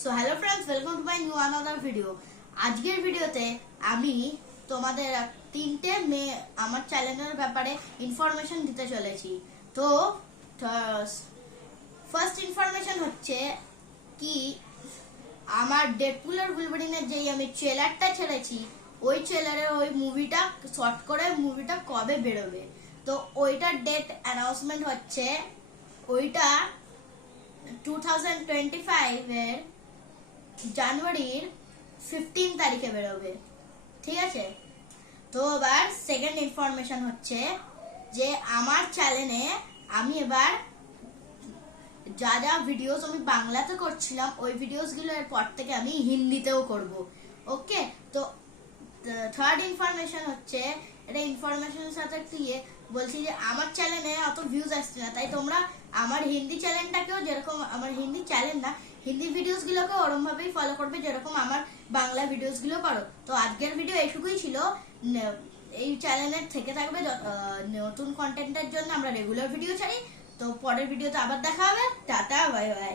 So hello friends, welcome to my new another video. আজকের ভিডিওতে আমি তোমাদের তিনটে আমার চ্যানেলের ব্যাপারে ইনফরমেশন দিতে চলেছি। তো ফার্স্ট ইনফরমেশন হচ্ছে কি, আমার ডেডপুল আর উলভারিনের যেই আমি ট্রেলারটা ছেড়েছি, ওই ট্রেলারের ওই মুভিটা শর্ট করে মুভিটা কবে বেরোবে। তো ওইটার ডেট অ্যানাউন্সমেন্ট হচ্ছে, ওইটা 2025 এর জানুয়ারির 15 তারিখে বেরোবে, ঠিক আছে। তো এবার সেকেন্ড ইনফরমেশন হচ্ছে যে আমার চ্যানেলে আমি এবার যা যা ভিডিওস আমি বাংলাতে করছিলাম, ওই ভিডিওসগুলোর পর থেকে আমি হিন্দিতেও করব। ওকে, তো থার্ড ইনফরমেশন হচ্ছে, এটা ইনফরমেশনের সাথে বলছি যে আমার চ্যানেলে অত ভিউজ আসছে না, তাই তোমরা আমার হিন্দি চ্যানেলটাকেও, যেরকম আমার হিন্দি চ্যানেল না, হিন্দি ভিডিওসগুলোকে ওরকম ভাবেই ফলো করবে যেরকম আমার বাংলা ভিডিওসগুলো করো। তো আজকের ভিডিও এইটুকুই ছিল। এই চ্যানেলের থেকে থাকবে নতুন কন্টেন্টের জন্য আমরা রেগুলার ভিডিও ছাড়ি। তো পরের ভিডিওতে আবার দেখা হবে। Tata, bye bye.